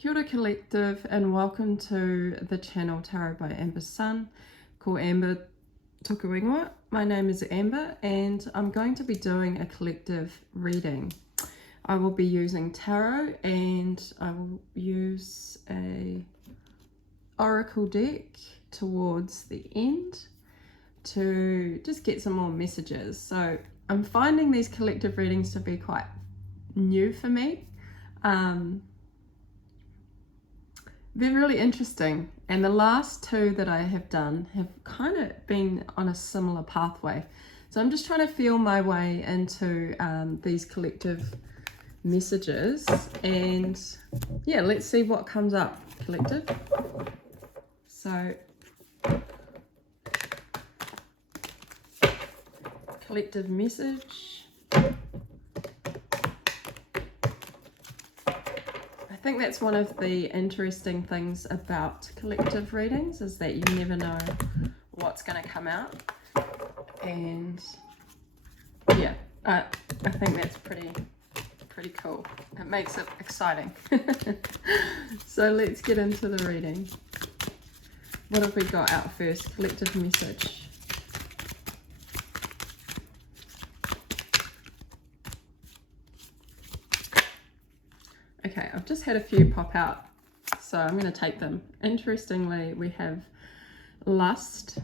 Kia ora Collective, and welcome to the channel Tarot by Amber's Sun, ko Amber Tuku Ingoa. My name is Amber and I'm going to be doing a collective reading. I will be using tarot and I will use a oracle deck towards the end to just get some more messages. So I'm finding these collective readings to be quite new for me. They're really interesting, and the last two that I have done have kind of been on a similar pathway. So I'm just trying to feel my way into these collective messages, and yeah, let's see what comes up, collective. So collective message. I think that's one of the interesting things about collective readings, is that you never know what's going to come out. And yeah, I think that's pretty cool. It makes it exciting. So let's get into the reading. What have we got out first? Collective message. Okay, I've just had a few pop out, so I'm going to take them. Interestingly, we have lust,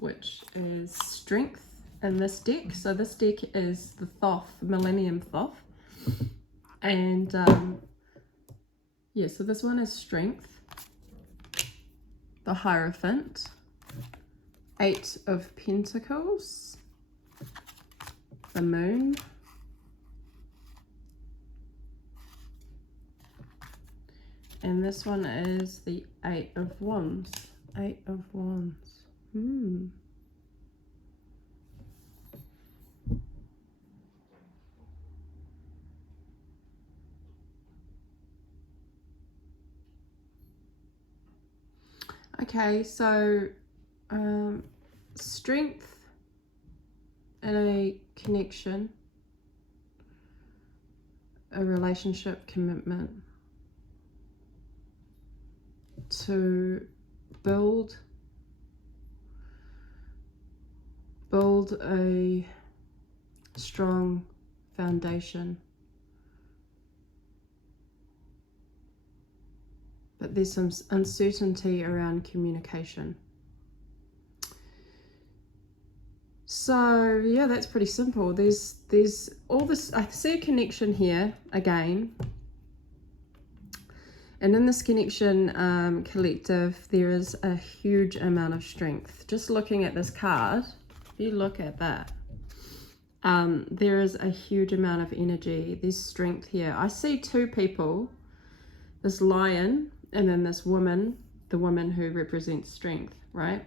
which is strength in this deck. So this deck is the Thoth, Millennium Thoth. And yeah, so this one is strength, the Hierophant, 8 of Pentacles, the Moon, and this one is the 8 of Wands. 8 of Wands. Okay, so strength and a connection, a relationship, commitment, to build a strong foundation. But there's some uncertainty around communication. So yeah, that's pretty simple. There's all this, I see a connection here again. And in this connection, collective, there is a huge amount of strength. Just looking at this card, if you look at that, there is a huge amount of energy. There's strength here. I see two people, this lion and then this woman, the woman who represents strength, right?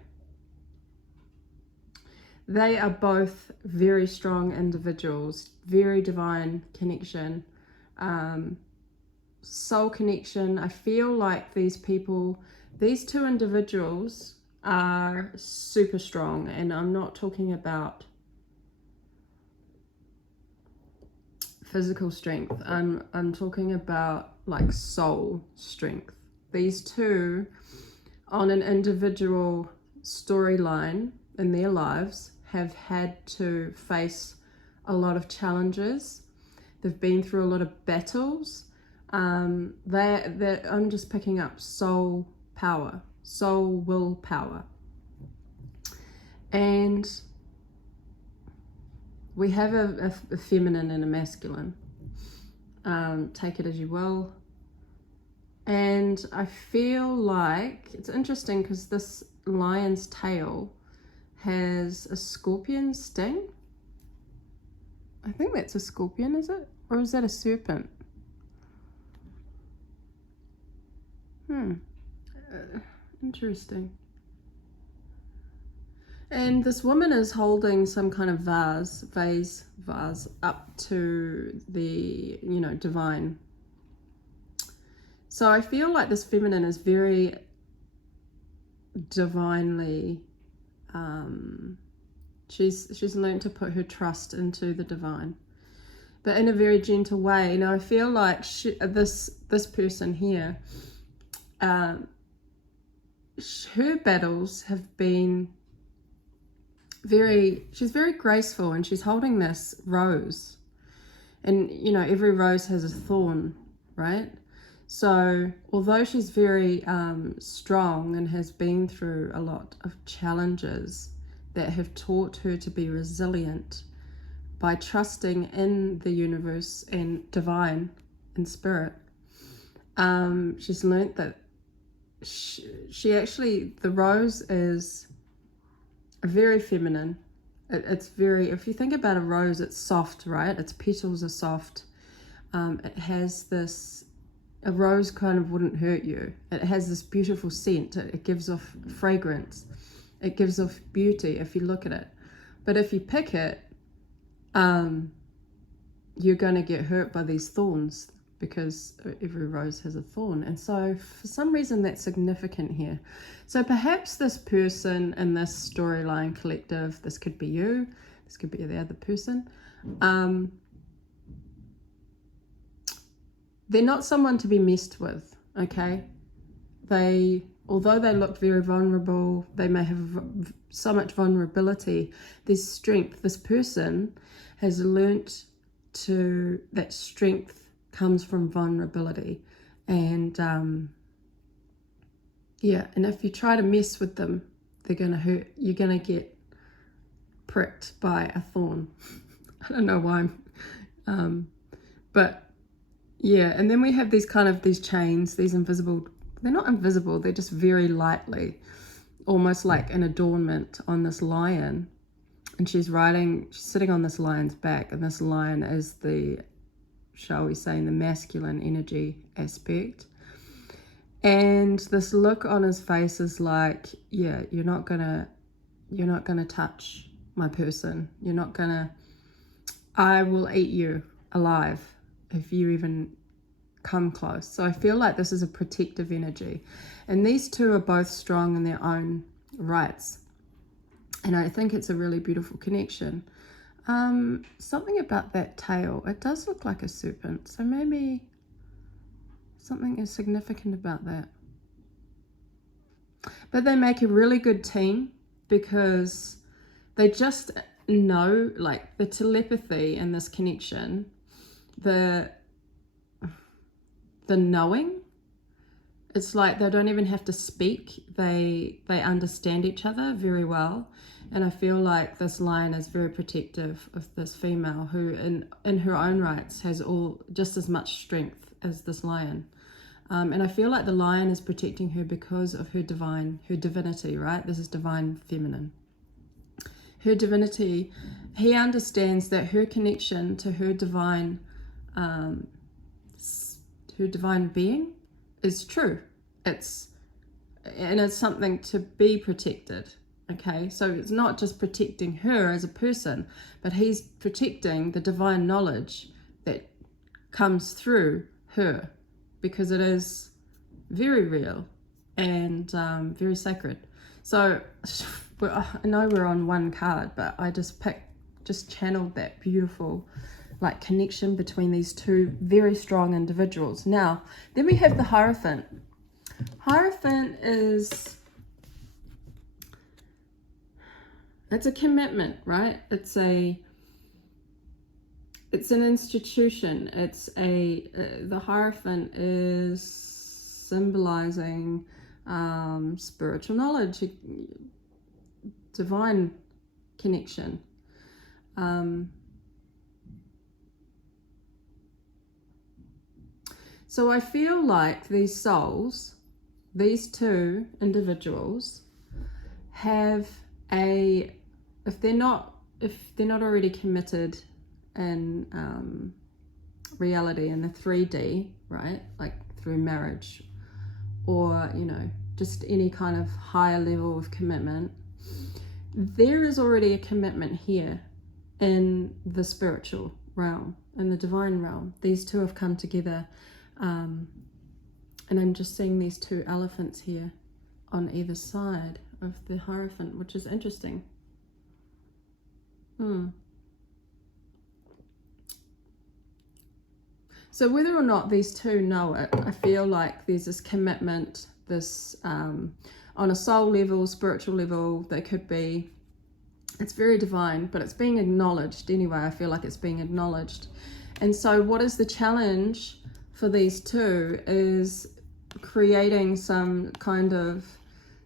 They are both very strong individuals, very divine connection, soul connection. I feel like these people, these two individuals are super strong, and I'm not talking about physical strength. I'm talking about like soul strength. These two, on an individual storyline in their lives, have had to face a lot of challenges. They've been through a lot of battles. I'm just picking up soul power, soul willpower. And we have a feminine and a masculine. Take it as you will. And I feel like it's interesting because this lion's tail has a scorpion sting. I think that's a scorpion, is it? Or is that a serpent? Interesting. And this woman is holding some kind of vase up to the, divine. So I feel like this feminine is very divinely, she's learned to put her trust into the divine. but in a very gentle way. Now I feel like this person here, her battles have been she's very graceful, and she's holding this rose, and you know, every rose has a thorn, right? So although she's very strong and has been through a lot of challenges that have taught her to be resilient by trusting in the universe and divine and spirit, she's learnt that she actually, the rose is very feminine. It's very, if you think about a rose, it's soft, right? Its petals are soft. It has this, a rose kind of wouldn't hurt you. It has this beautiful scent. It gives off fragrance. It gives off beauty if you look at it. But if you pick it, you're going to get hurt by these thorns, because every rose has a thorn. And so for some reason that's significant here. So perhaps this person in this storyline collective, this could be you, this could be the other person, they're not someone to be messed with, okay? Although they look very vulnerable, they may have so much vulnerability, there's strength. This person has learnt that strength comes from vulnerability. And yeah, and if you try to mess with them, they're going to hurt. You're going to get pricked by a thorn. I don't know why. But yeah, and then we have these chains, these invisible, they're not invisible, they're just very lightly, almost like an adornment on this lion. And she's sitting on this lion's back, and this lion is the, shall we say, the masculine energy aspect. And this look on his face is like, yeah, you're not gonna touch my person. I will eat you alive if you even come close. So I feel like this is a protective energy. And these two are both strong in their own rights. And I think it's a really beautiful connection. Something about that tail, it does look like a serpent. So maybe something is significant about that. But they make a really good team, because they just know, like the telepathy and this connection, the knowing, it's like they don't even have to speak. They understand each other very well. And I feel like this lion is very protective of this female, who in her own rights has just as much strength as this lion. And I feel like the lion is protecting her because of her divinity, right? This is divine feminine. Her divinity, he understands that her connection to her divine being is true. It's something to be protected. Okay, so it's not just protecting her as a person, but he's protecting the divine knowledge that comes through her, because it is very real and very sacred. So I know we're on one card, but I just channeled that beautiful like connection between these two very strong individuals. Now, then we have the Hierophant. Hierophant it's a commitment, right? It's an institution. The Hierophant is symbolizing spiritual knowledge, divine connection. So I feel like these souls, these two individuals, have if they're not already committed in reality in the 3D, right? Like through marriage, or just any kind of higher level of commitment, there is already a commitment here in the spiritual realm, in the divine realm. These two have come together, and I'm just seeing these two elephants here on either side of the Hierophant, which is interesting. So whether or not these two know it, I feel like there's this commitment, this on a soul level, spiritual level, they could be, it's very divine, but it's being acknowledged anyway. I feel like it's being acknowledged. And so what is the challenge for these two is creating some kind of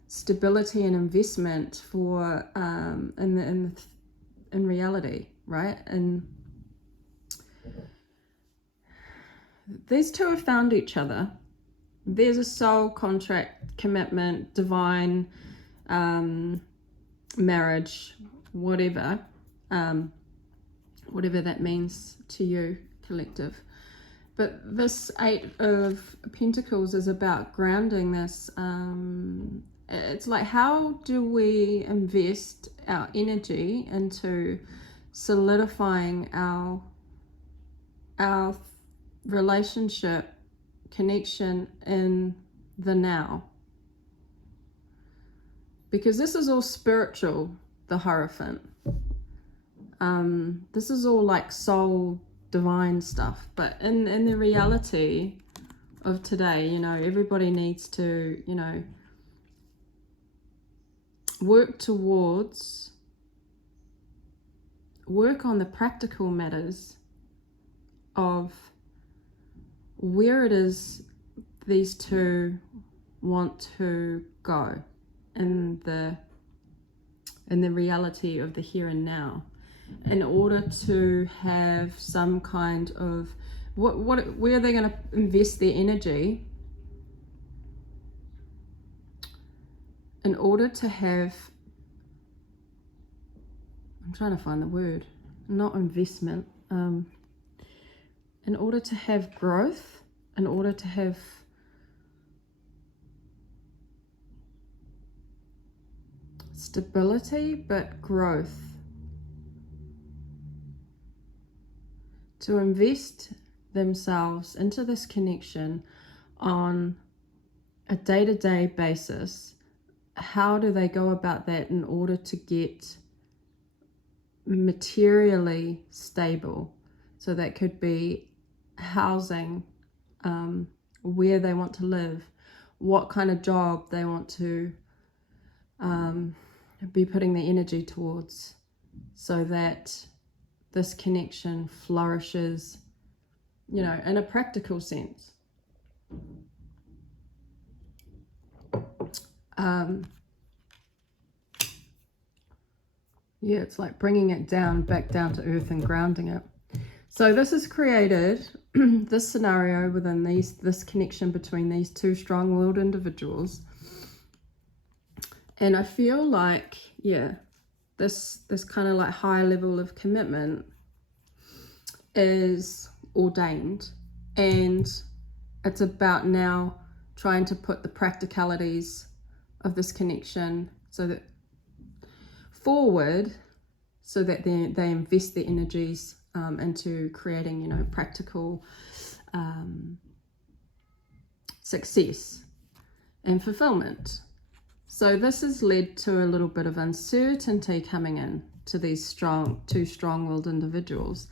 stability and investment for in reality, right? And these two have found each other. There's a soul contract, commitment, divine, marriage, whatever that means to you, collective. But this Eight of Pentacles is about grounding this. It's like, how do we invest our energy into solidifying our relationship, connection in the now? Because this is all spiritual, the Hierophant. This is all like soul, divine stuff. But in the reality of today, you know, everybody needs to, you know, work on the practical matters of where it is these two want to go in the reality of the here and now, in order to have some kind of where are they going to invest their energy in order to have, I'm trying to find the word, not investment, in order to have growth, in order to have stability, but growth. To invest themselves into this connection on a day-to-day basis. How do they go about that in order to get materially stable? So that could be housing, where they want to live, what kind of job they want to be putting their energy towards, so that this connection flourishes, you know, in a practical sense. Yeah, it's like bringing it back down to earth and grounding it. So this has created this scenario within this connection between these two strong-willed individuals. And I feel like, yeah, this kind of like high level of commitment is ordained, and it's about now trying to put the practicalities of this connection so that forward, so that they invest their energies into creating, you know, practical success and fulfillment. So this has led to a little bit of uncertainty coming in to these two strong-willed individuals,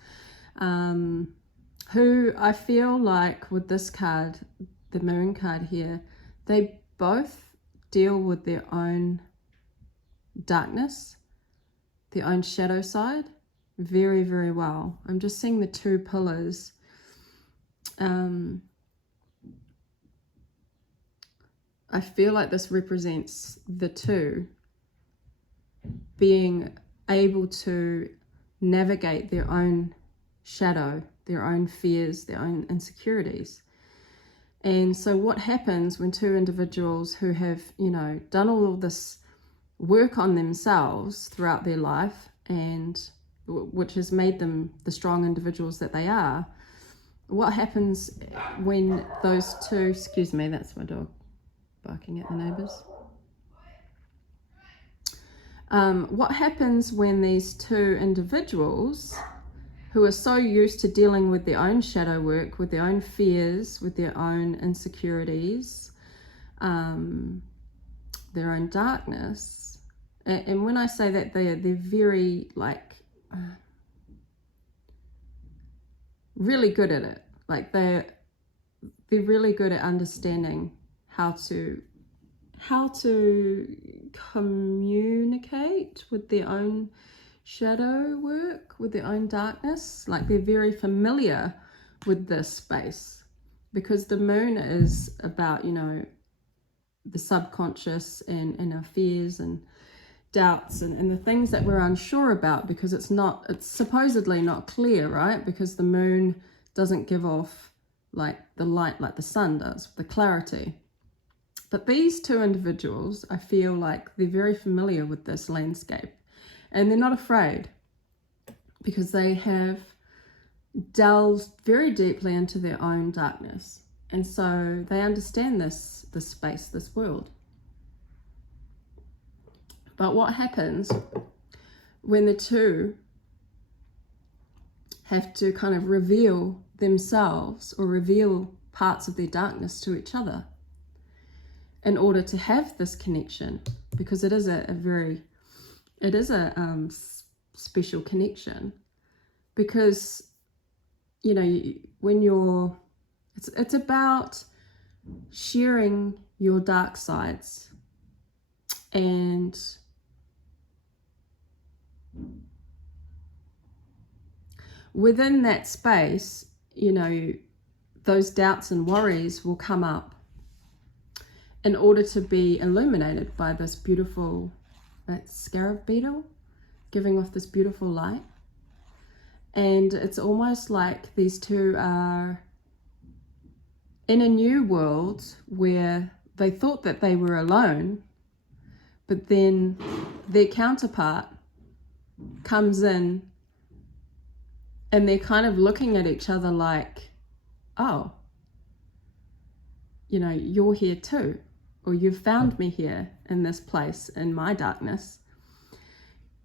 who I feel like with this card, the Moon card here, they both deal with their own darkness, their own shadow side very, very well. I'm just seeing the two pillars. I feel like this represents the two being able to navigate their own shadow, their own fears, their own insecurities. And so what happens when two individuals who have, you know, done all of this work on themselves throughout their life, and which has made them the strong individuals that they are, what happens when those two, excuse me, that's my dog barking at the neighbors. What happens when these two individuals who are so used to dealing with their own shadow work, with their own fears, with their own insecurities, their own darkness, and when I say that, they're very like really good at it. Like they're really good at understanding how to communicate with their own shadow work, with their own darkness. Like they're very familiar with this space, because the moon is about, you know, the subconscious and our fears and doubts and the things that we're unsure about, because it's supposedly not clear, right? Because the moon doesn't give off like the light like the sun does, the clarity. But these two individuals, I feel like they're very familiar with this landscape, and they're not afraid, because they have delved very deeply into their own darkness. And so they understand this space, this world. But what happens when the two have to kind of reveal themselves or reveal parts of their darkness to each other in order to have this connection? Because it is a special connection, because, you know, when it's about sharing your dark sides, and within that space, you know, those doubts and worries will come up in order to be illuminated by this beautiful scarab beetle giving off this beautiful light. And it's almost like these two are in a new world where they thought that they were alone, but then their counterpart comes in and they're kind of looking at each other like, oh, you know, you're here too, or you've found me here in this place, in my darkness,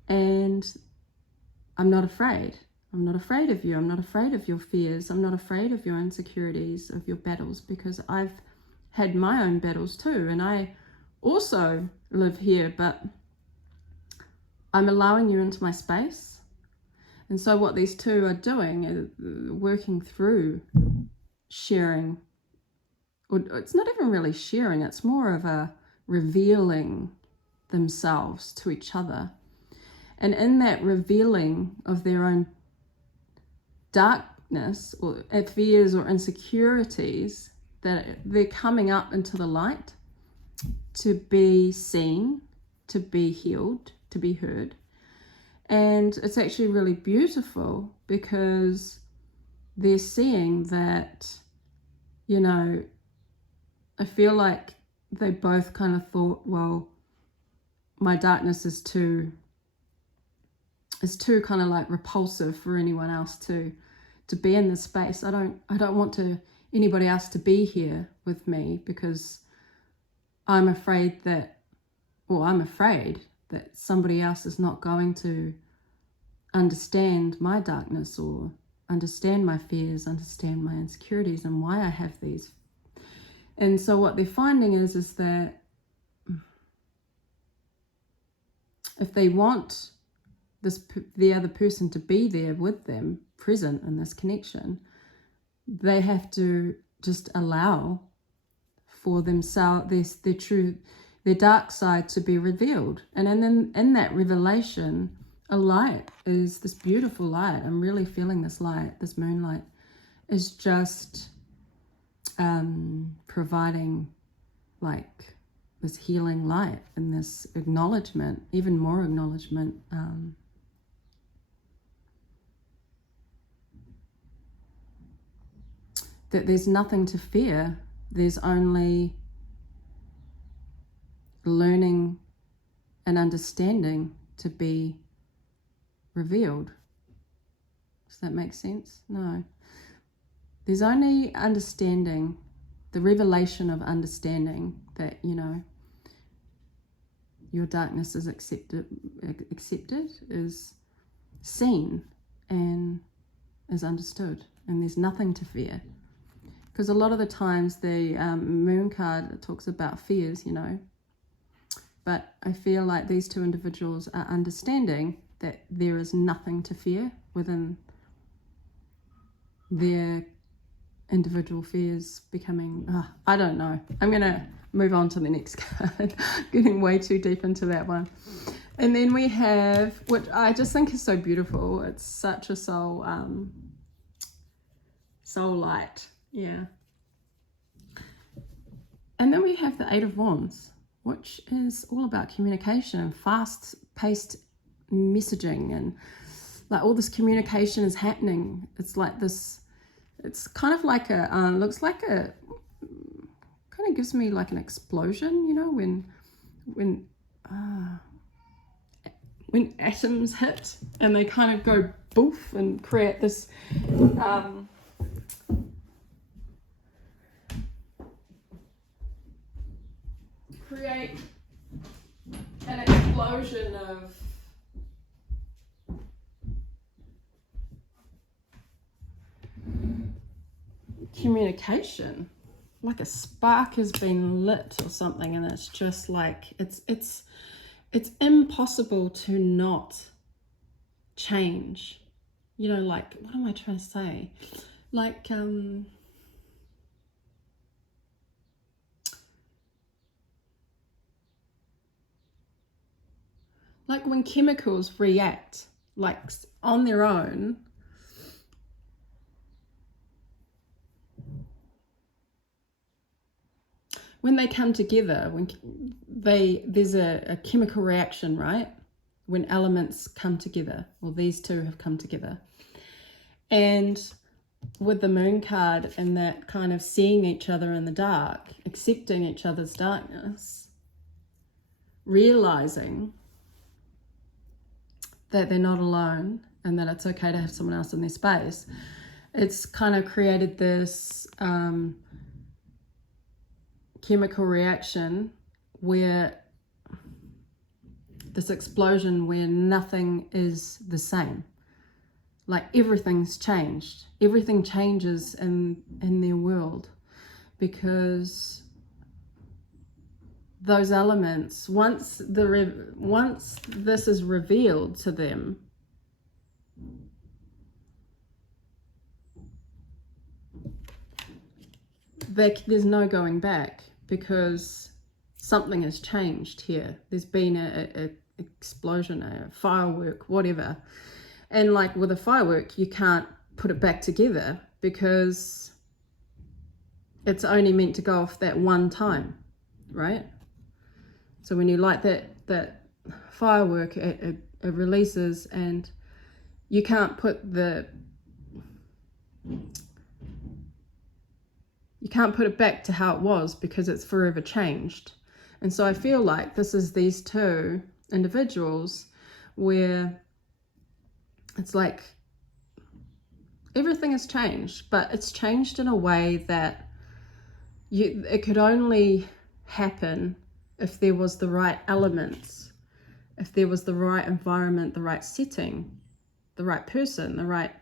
and I'm not afraid. I'm not afraid of you. I'm not afraid of your fears. I'm not afraid of your insecurities, of your battles, because I've had my own battles too, and I also live here, but I'm allowing you into my space. And so what these two are doing is working through sharing, or it's not even really sharing, it's more of a revealing themselves to each other. And in that revealing of their own darkness or fears or insecurities, that they're coming up into the light to be seen, to be healed, to be heard. And it's actually really beautiful, because they're seeing that, you know, I feel like they both kind of thought, well, my darkness is too kind of like repulsive for anyone else to be in this space. I don't want anybody else to be here with me, because I'm afraid that somebody else is not going to understand my darkness, or understand my fears, understand my insecurities, and why I have these. And so what they're finding is that if they want the other person to be there with them, present in this connection, they have to just allow for themselves their dark side to be revealed. And then in that revelation, a light is this beautiful light. I'm really feeling this light, this moonlight is just providing like this healing light and this acknowledgement, even more acknowledgement, that there's nothing to fear. There's only learning and understanding to be revealed. Does that make sense? No. There's only understanding, the revelation of understanding that, you know, your darkness is accepted, is seen, and is understood, and there's nothing to fear. Because a lot of the times the moon card talks about fears, you know, but I feel like these two individuals are understanding that there is nothing to fear within their individual fears becoming, I don't know. I'm going to move on to the next card. Getting way too deep into that one. And then we have, which I just think is so beautiful. It's such a soul light. Yeah. And then we have the Eight of Wands, which is all about communication and fast-paced messaging, and like all this communication is happening. It's like this, it's kind of like a, looks like a, kind of gives me like an explosion, you know, when atoms hit and they kind of go boof and create this, create an explosion of communication, like a spark has been lit or something, and it's just like it's impossible to not change, you know, like, what am I trying to say, like when chemicals react like on their own, when they come together, when there's a chemical reaction, right? When elements come together, well, these two have come together. And with the Moon card and that kind of seeing each other in the dark, accepting each other's darkness, realizing that they're not alone and that it's okay to have someone else in their space, it's kind of created this chemical reaction where this explosion where nothing is the same. Like everything's changed. Everything changes in their world, because those elements, once this is revealed to them, there's no going back, because something has changed here. There's been a explosion, a firework, whatever. And like with a firework, you can't put it back together because it's only meant to go off that one time, right? So when you light that firework, it releases, and you can't put it back to how it was, because it's forever changed. And so I feel like this is these two individuals where it's like everything has changed, but it's changed in a way that it could only happen if there was the right elements, if there was the right environment, the right setting, the right person, the right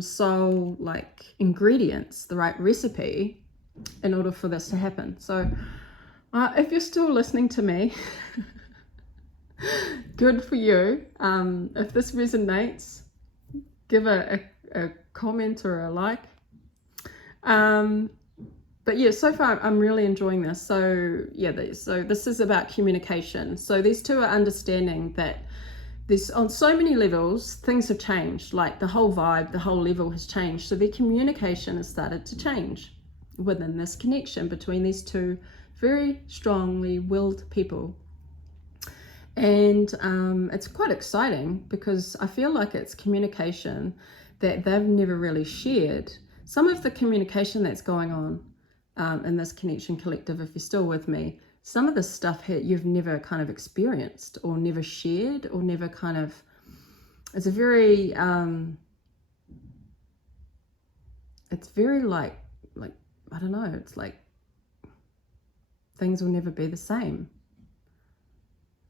soul like ingredients, the right recipe, in order for this to happen. So if you're still listening to me, good for you. If this resonates, give a comment or a like. But yeah, so far I'm really enjoying this. So yeah, so this is about communication. So these two are understanding that on so many levels, things have changed. Like the whole vibe, the whole level has changed. So their communication has started to change within this connection between these two very strongly willed people. And it's quite exciting, because I feel like it's communication that they've never really shared. Some of the communication that's going on in this connection collective, if you're still with me, some of the stuff here you've never kind of experienced or never shared or never kind of, it's a very, it's very like, I don't know, it's like things will never be the same.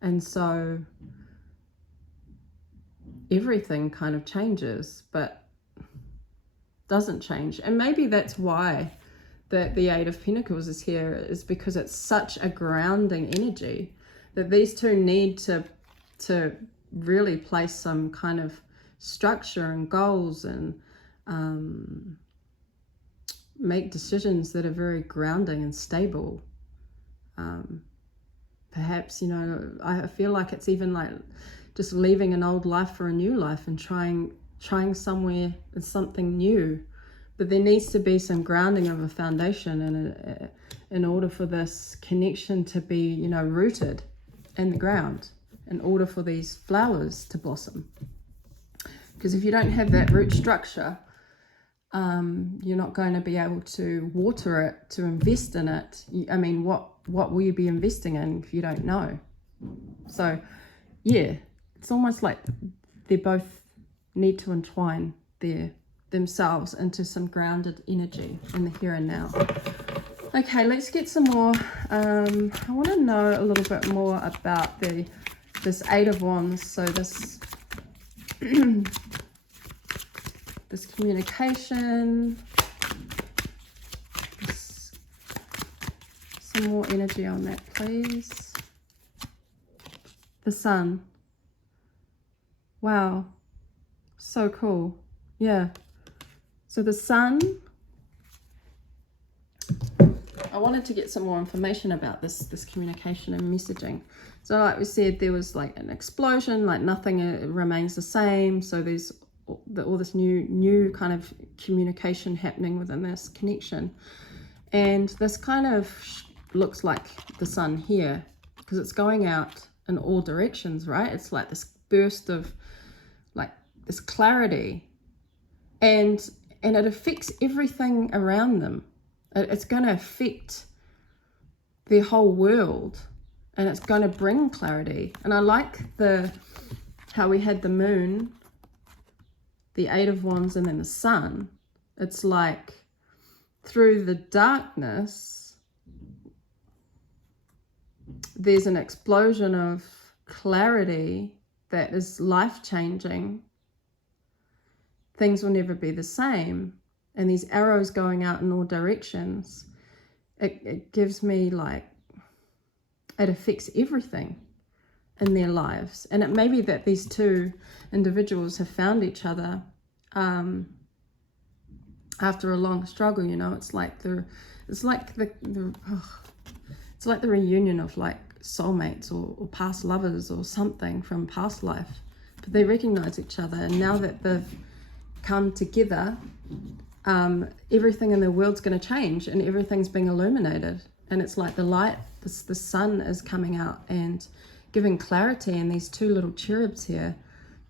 And so everything kind of changes, but doesn't change. And maybe that's why the Eight of Pentacles is here, is because it's such a grounding energy that these two need to really place some kind of structure and goals and make decisions that are very grounding and stable. Perhaps, you know, I feel like it's even like just leaving an old life for a new life and trying somewhere and something new. But there needs to be some grounding of a foundation and in order for this connection to be, you know, rooted in the ground, in order for these flowers to blossom. Because if you don't have that root structure, you're not going to be able to water it, to invest in it. I mean, what will you be investing in if you don't know? So yeah, it's almost like they both need to entwine themselves into some grounded energy in the here and now. Okay, let's get some more. I want to know a little bit more about this Eight of Wands. So this this communication, some more energy on that, please. The Sun. Wow, so cool. Yeah, so the Sun, I wanted to get some more information about this communication and messaging. So like we said, there was like an explosion, like nothing remains the same. So there's all this new kind of communication happening within this connection. And this kind of looks like the Sun here, because it's going out in all directions, right? It's like this burst of like this clarity, and it affects everything around them. It's going to affect their whole world, and it's going to bring clarity. And I like how we had the Moon, the Eight of Wands, and then the Sun. It's like through the darkness, there's an explosion of clarity that is life-changing. Things will never be the same. And these arrows going out in all directions, it gives me like, it affects everything in their lives. And it may be that these two individuals have found each other after a long struggle, you know. It's like the reunion of like soulmates or past lovers or something from past life. But they recognize each other, and now that they've come together, everything in the world's going to change, and everything's being illuminated. And it's like the light, the Sun is coming out and giving clarity. And these two little cherubs here,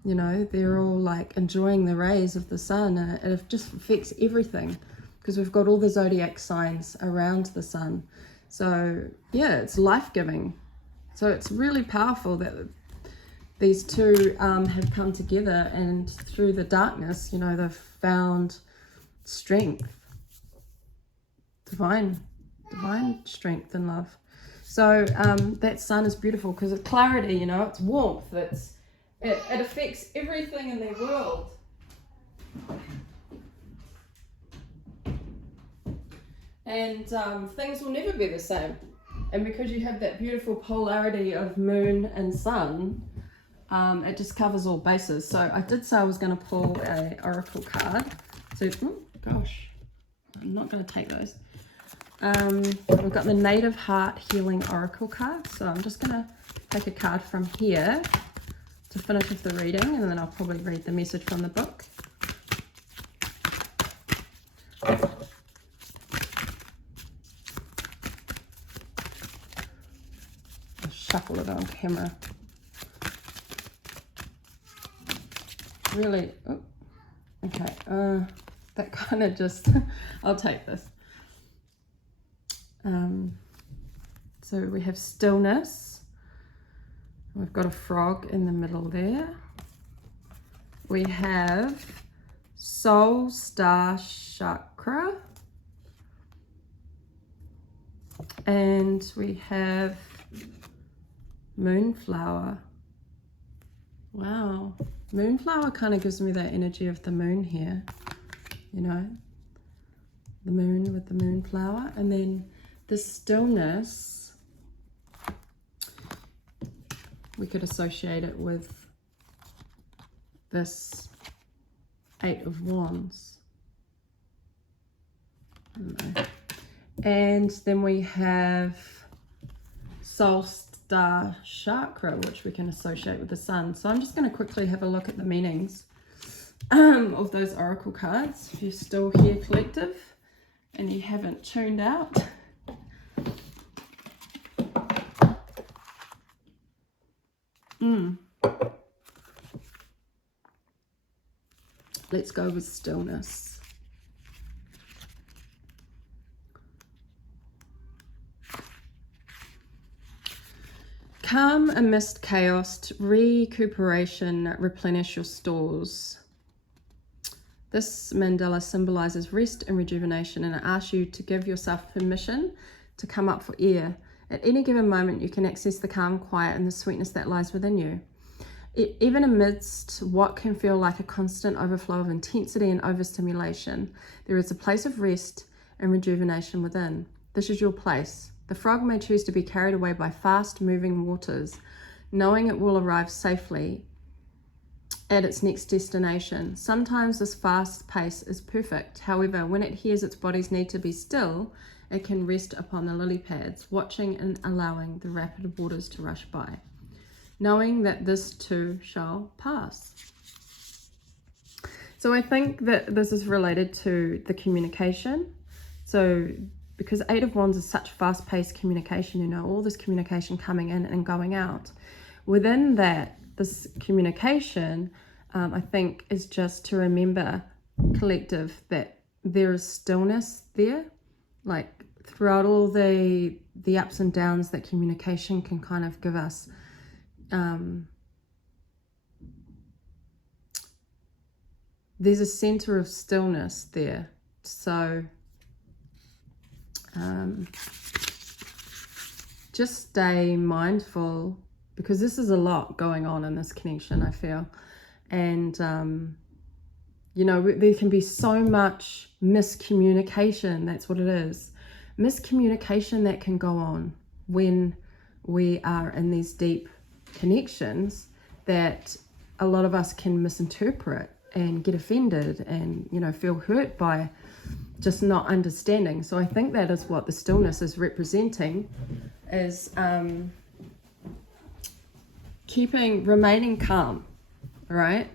you know, they're all like enjoying the rays of the Sun, and it just affects everything, because we've got all the zodiac signs around the Sun. So yeah, it's life-giving. So it's really powerful that these two have come together, and through the darkness, you know, they've found strength, divine strength and love. So that Sun is beautiful because it's clarity, you know, it's warmth, it affects everything in their world. And things will never be the same. And because you have that beautiful polarity of Moon and Sun, it just covers all bases. So I did say I was going to pull a oracle card. So, oh gosh, I'm not going to take those. We've got the Native Heart Healing Oracle card. So I'm just going to take a card from here to finish off the reading, and then I'll probably read the message from the book. I'll shuffle it on camera. Really, oh, okay, that kind of just, I'll take this. So we have stillness. We've got a frog in the middle there. We have soul star chakra. And we have moonflower. Wow. Moonflower kind of gives me that energy of the moon here, you know, the moon with the moonflower. And then the stillness, we could associate it with this Eight of Wands. No. And then we have Soul Star Chakra, which we can associate with the sun. So I'm just going to quickly have a look at the meanings of those oracle cards. If you're still here, collective, and you haven't tuned out. Let's go with stillness. Calm amidst chaos, recuperation, replenish your stores. This mandala symbolizes rest and rejuvenation, and it asks you to give yourself permission to come up for air. At any given moment, you can access the calm, quiet, and the sweetness that lies within you. Even amidst what can feel like a constant overflow of intensity and overstimulation, there is a place of rest and rejuvenation within. This is your place. The frog may choose to be carried away by fast-moving waters, knowing it will arrive safely at its next destination. Sometimes this fast pace is perfect. However, when it hears its body's need to be still, it can rest upon the lily pads, watching and allowing the rapid waters to rush by, knowing that this too shall pass. So I think that this is related to the communication. So because Eight of Wands is such fast-paced communication, you know, all this communication coming in and going out. Within that, this communication, I think, is just to remember, collective, that there is stillness there. Like throughout all the ups and downs that communication can kind of give us, there's a center of stillness there. So just stay mindful, because this is a lot going on in this connection, I feel. And you know, there can be so much miscommunication. That's what it is. Miscommunication that can go on when we are in these deep connections, that a lot of us can misinterpret and get offended and, you know, feel hurt by just not understanding. So I think that is what the stillness is representing, is remaining calm, right?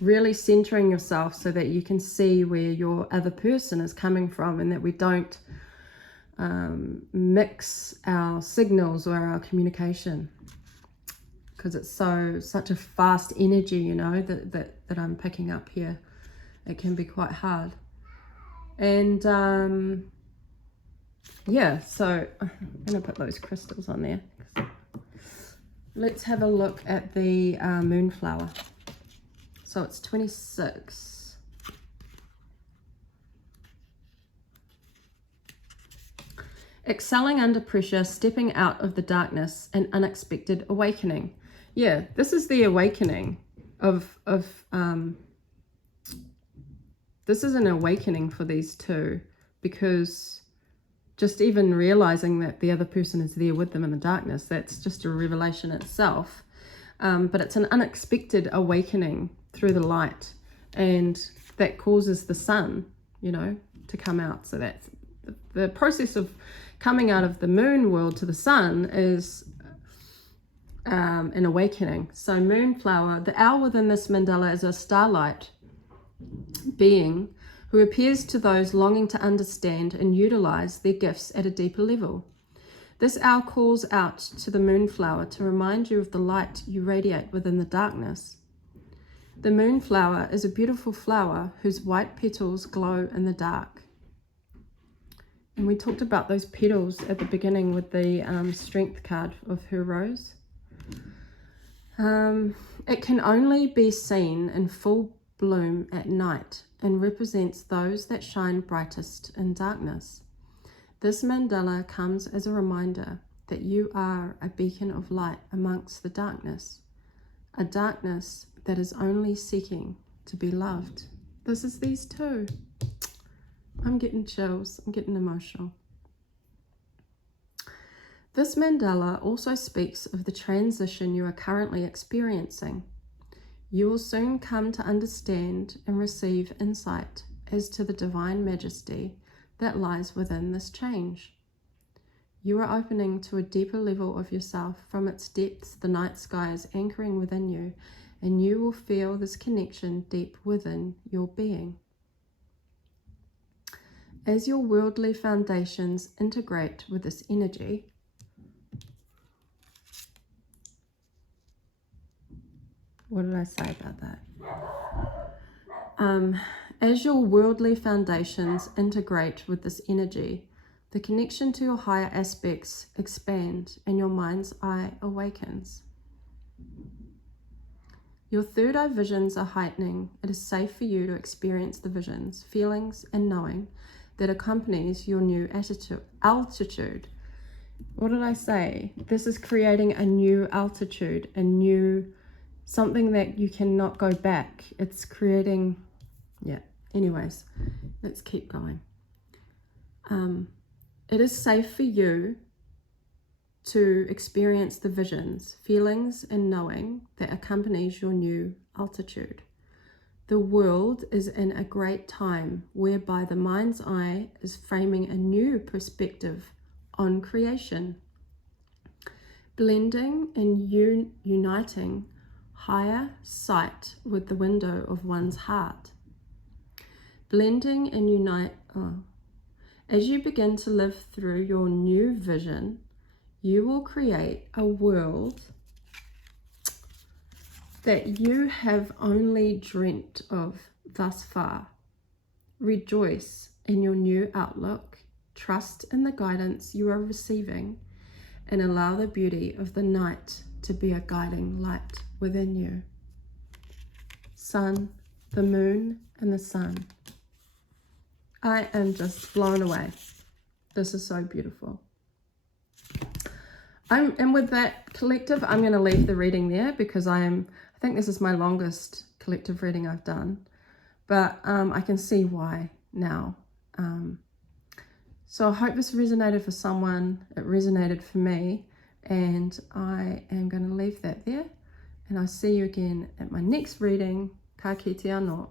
Really centering yourself so that you can see where your other person is coming from, and that we don't mix our signals or our communication, because it's such a fast energy, you know, that I'm picking up here. It can be quite hard. And yeah, so I'm gonna put those crystals on there. Let's have a look at the moonflower. So it's 26. Excelling under pressure, stepping out of the darkness, an unexpected awakening. Yeah, this is the awakening of this is an awakening for these two, because just even realizing that the other person is there with them in the darkness, that's just a revelation itself. But it's an unexpected awakening through the light, and that causes the sun, you know, to come out. So that's the process of coming out of the moon world to the sun is an awakening. So moonflower, the owl within this mandala, is a starlight being who appears to those longing to understand and utilize their gifts at a deeper level. This owl calls out to the moonflower to remind you of the light you radiate within the darkness. The moonflower is a beautiful flower whose white petals glow in the dark. And we talked about those petals at the beginning with the strength card of her rose. It can only be seen in full bloom at night and represents those that shine brightest in darkness. This mandala comes as a reminder that you are a beacon of light amongst the darkness, a darkness that is only seeking to be loved. This is these two. I'm getting chills, I'm getting emotional. This mandala also speaks of the transition you are currently experiencing. You will soon come to understand and receive insight as to the divine majesty that lies within this change. You are opening to a deeper level of yourself. From its depths, the night sky is anchoring within you, and you will feel this connection deep within your being. As your worldly foundations integrate with this energy, what did I say about that? As your worldly foundations integrate with this energy, the connection to your higher aspects expand and your mind's eye awakens. Your third eye visions are heightening. It is safe for you to experience the visions, feelings, and knowing that accompanies your new altitude. What did I say? This is creating a new altitude, something that you cannot go back. It's creating, anyways, let's keep going. It is safe for you to experience the visions, feelings, and knowing that accompanies your new altitude. The world is in a great time whereby the mind's eye is framing a new perspective on creation, blending and uniting higher sight with the window of one's heart. Blending and as you begin to live through your new vision, you will create a world that you have only dreamt of thus far. Rejoice in your new outlook, trust in the guidance you are receiving, and allow the beauty of the night to be a guiding light within you. Sun, the moon, and the sun. I am just blown away. This is so beautiful. And with that collective, I'm going to leave the reading there because I think this is my longest collective reading I've done, but I can see why now. So I hope this resonated for someone. It resonated for me, and I am going to leave that there, and I'll see you again at my next reading. Ka kite anō.